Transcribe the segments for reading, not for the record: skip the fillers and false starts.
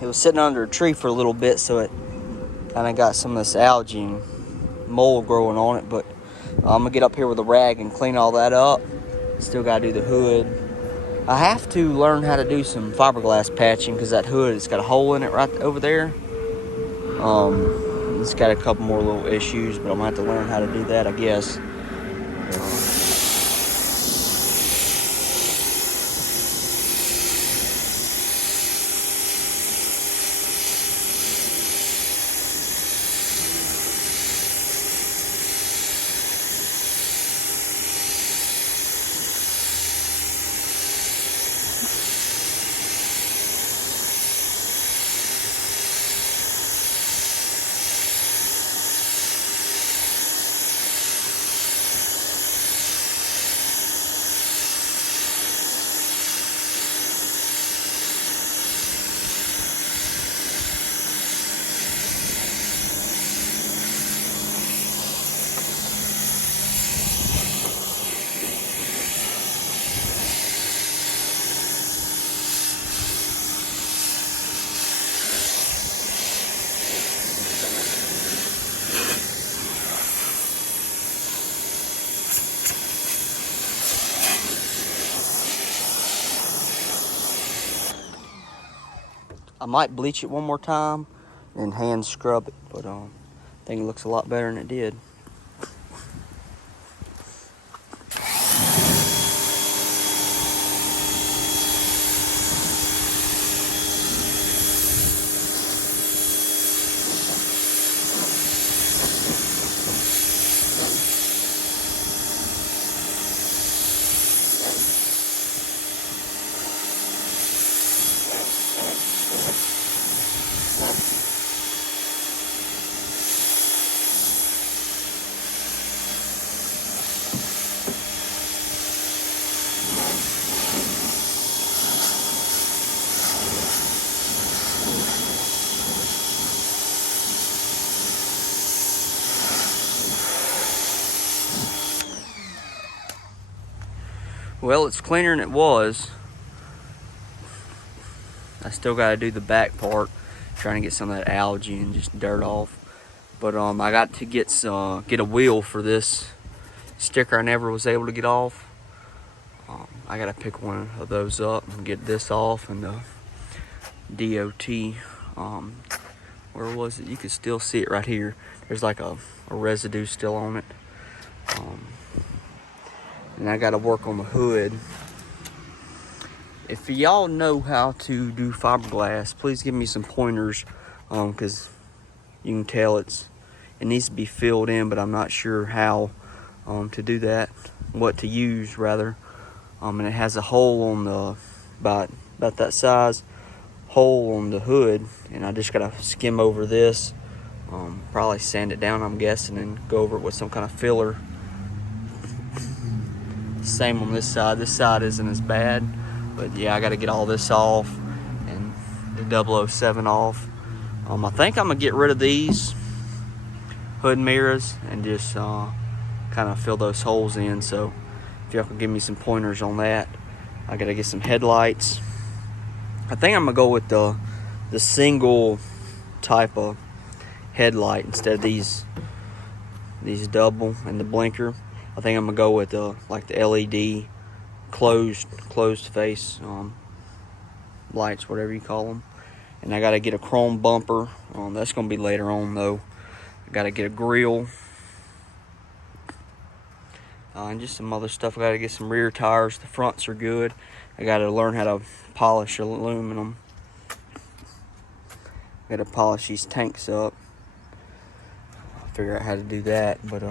it was sitting under a tree for a little bit, so it kind of got some of this algae and mold growing on it. But I'm gonna get up here with a rag and clean all that up. Still gotta do the hood. I have to learn how to do some fiberglass patching because that hood, it's got a hole in it right over there. It's got a couple more little issues, but I'm gonna have to learn how to do that, I guess. I might bleach it one more time and hand scrub it, but I think it looks a lot better than it did. Well, it's cleaner than it was. I still gotta do the back part, trying to get some of that algae and just dirt off. But I got to get a wheel for this sticker I never was able to get off. I gotta pick one of those up and get this off, and the DOT. Where was it? You can still see it right here. There's like a residue still on it. And I gotta work on the hood. If y'all know how to do fiberglass, please give me some pointers, because you can tell it needs to be filled in, but I'm not sure how to do that, what to use rather. And it has a hole on the about that size hole on the hood, and I just gotta skim over this, probably sand it down, I'm guessing, and go over it with some kind of filler. Same on this side. This side isn't as bad, but yeah, I got to get all this off and the 007 off. I think I'm gonna get rid of these hood mirrors and just kind of fill those holes in. So if y'all can give me some pointers on that. I gotta get some headlights. I think I'm gonna go with the single type of headlight instead of these double and the blinker. I think I'm gonna go with like the LED closed face lights, whatever you call them. And I gotta get a chrome bumper. That's gonna be later on though. I gotta get a grill and just some other stuff. I gotta get some rear tires. The fronts are good. I gotta learn how to polish aluminum. I gotta polish these tanks up. I'll figure out how to do that, but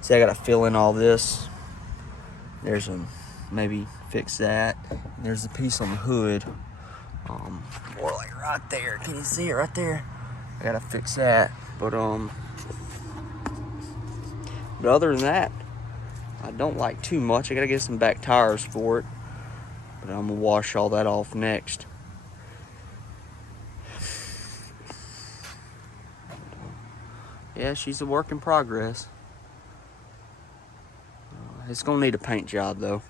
see, I gotta fill in all this. There's maybe fix that. There's a piece on the hood, more like right there. Can you see it right there? I gotta fix that. But other than that, I don't like too much. I gotta get some back tires for it, but I'm gonna wash all that off next. Yeah, she's a work in progress. It's gonna need a paint job though.